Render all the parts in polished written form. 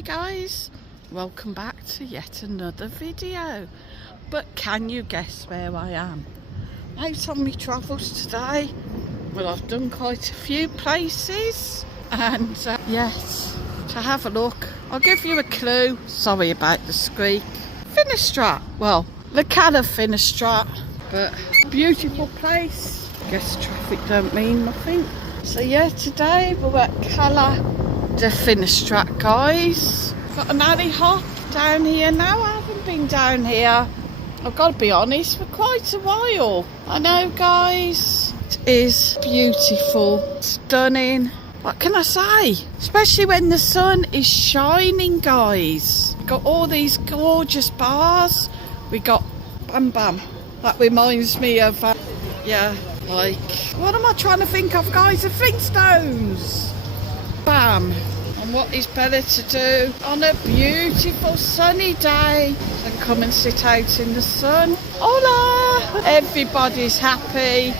Hi guys, welcome back to yet another video. But can you guess where I am? Out on my travels today. Well, I've done quite a few places, and yes, to have a look, I'll give you a clue. Sorry about the squeak. Finestrat, well, the Cala Finestrat, but beautiful place. Guess traffic don't mean nothing. So yeah, today we're at Cala Finestrat, guys. Got an alley hop down here now. I haven't been down here, I've got to be honest, for quite a while. I know, guys, it is beautiful, stunning. What can I say? Especially when the sun is shining, guys. Got all these gorgeous bars. We got Bam Bam. That reminds me of, yeah, like, what am I trying to think of, guys? The Flintstones. Bam. And what is better to do on a beautiful sunny day than come and sit out in the sun? Hola! Everybody's happy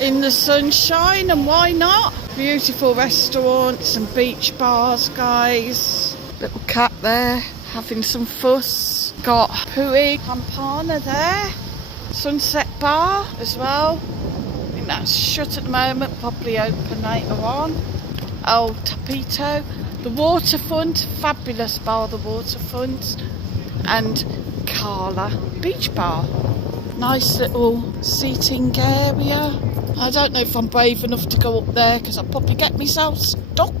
in the sunshine, and why not? Beautiful restaurants and beach bars, guys. Little cat there having some fuss. Got Pui Campana there. Sunset bar as well. I think that's shut at the moment, probably open later on. Oh, Tapito. The waterfront, fabulous bar, the waterfront. And Cala Beach Bar. Nice little seating area. I don't know if I'm brave enough to go up there because I'll probably get myself stuck.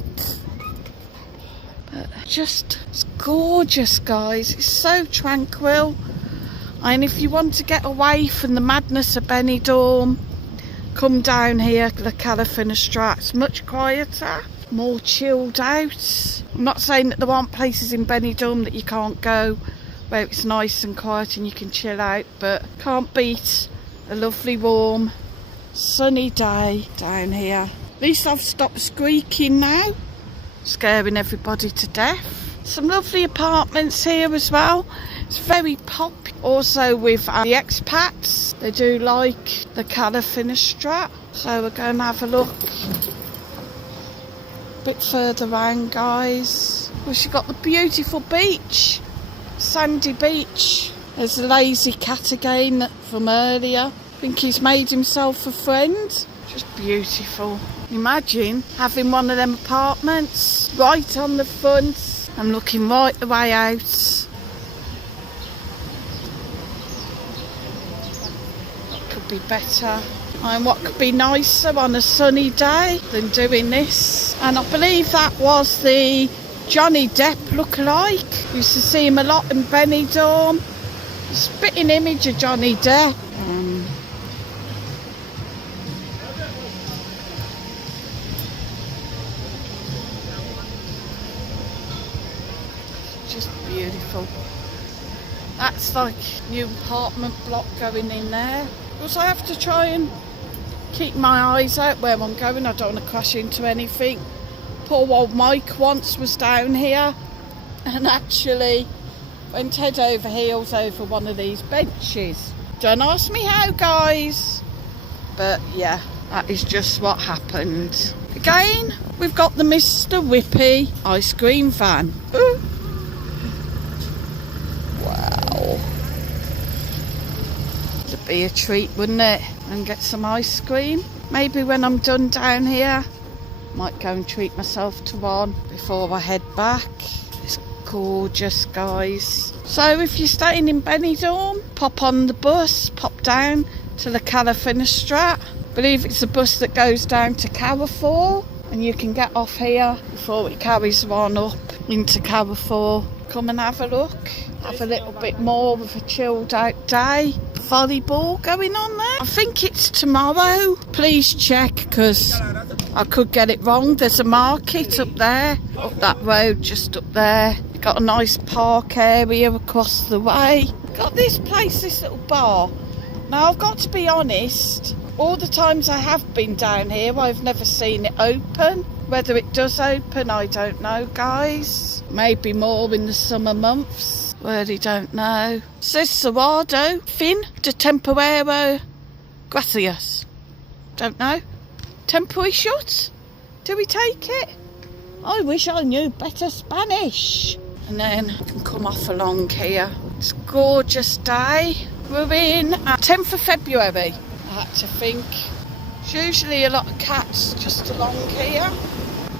But just, it's gorgeous, guys. It's so tranquil. And if you want to get away from the madness of Benidorm, come down here, the Cala Finestrat. It's much quieter, more chilled out. I'm not saying that there aren't places in Benidorm that you can't go where it's nice and quiet and you can chill out, but can't beat a lovely warm sunny day down here. At least I've stopped squeaking now, scaring everybody to death. Some lovely apartments here as well. It's very popular. Also with the expats, they do like the Cala Finestrat. So we're going to have a look a bit further round, guys. Well, she's got the beautiful beach, sandy beach. There's a lazy cat again from earlier. I think he's made himself a friend. Just beautiful. Imagine having one of them apartments right on the front and looking right the way out. What could be better? And what could be nicer on a sunny day than doing this? And I believe that was the Johnny Depp lookalike. Used to see him a lot in Benidorm. Spitting image of Johnny Depp. Just beautiful. That's like new apartment block going in there. Also, I have to try and keep my eyes out where I'm going. I don't want to crash into anything. Poor old Mike once was down here and actually went head over heels over one of these benches. Don't ask me how, guys. But yeah, that is just what happened. Again, we've got the Mr. Whippy ice cream van. Ooh. Wow. It'd be a treat, wouldn't it? And get some ice cream. Maybe when I'm done down here, might go and treat myself to one before I head back. It's gorgeous, guys. So if you're staying in Benidorm, pop on the bus, pop down to the Cala Finestrat. I believe it's the bus that goes down to Carrefour, and you can get off here before it carries on up into Carrefour. Come and have a look. Have a little bit more of a chilled out day. Volleyball going on there. I think it's tomorrow. Please check, because I could get it wrong. There's a market up there, up that road, just up there. Got a nice park area across the way. Got this place, this little bar. Now, I've got to be honest, all the times I have been down here, I've never seen it open. Whether it does open, I don't know, guys. Maybe more in the summer months. Really don't know. Says Cerrado, fin de temporero, gracias. Don't know. Temporary shut? Do we take it? I wish I knew better Spanish. and then you can come off along here. It's a gorgeous day. We're in 10th of February. I had to think. There's usually a lot of cats just along here.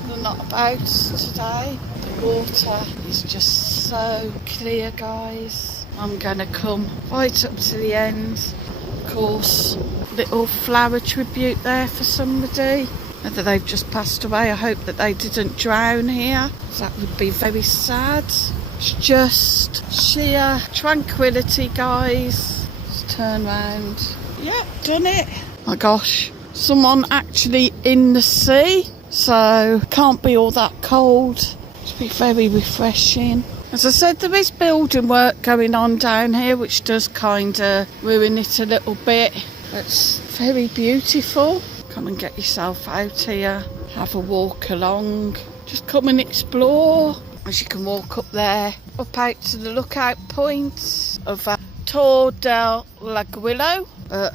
They're not about today. The water is just so clear, guys. I'm going to come right up to the end. Of course, little flower tribute there for somebody. Whether they've just passed away, I hope that they didn't drown here. That would be very sad. It's just sheer tranquility, guys. Let's turn round. Yep, done it. My gosh, someone actually in the sea, so can't be all that cold. It'll be very refreshing. As I said, there is building work going on down here, which does kind of ruin it a little bit. It's very beautiful. Come and get yourself out here, have a walk along, just come and explore. As you can walk up there, up out to the lookout point of Torre del Laguillo, but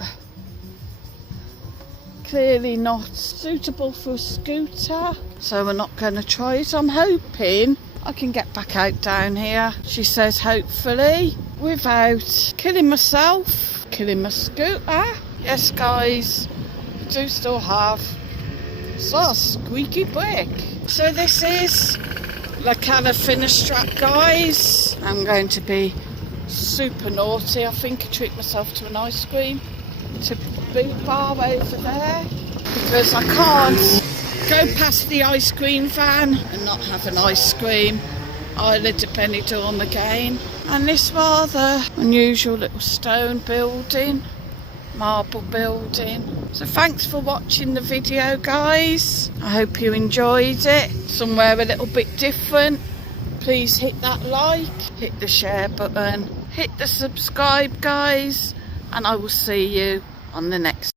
clearly not suitable for a scooter, so we're not going to try it. I'm hoping I can get back out down here, she says, hopefully, without killing myself, killing my scooter. Yes, guys, I do still have a squeaky brake. So this is La Cala Finestrat, guys. I'm going to be super naughty. I think I treat myself to an ice cream to Boot Bar over there, because I can't go past the ice cream van and not have an ice cream. Island to Benidorm again. And this rather unusual little stone building, marble building. So thanks for watching the video, guys. I hope you enjoyed it. Somewhere a little bit different. Please hit that like, hit the share button, hit the subscribe, guys, and I will see you on the next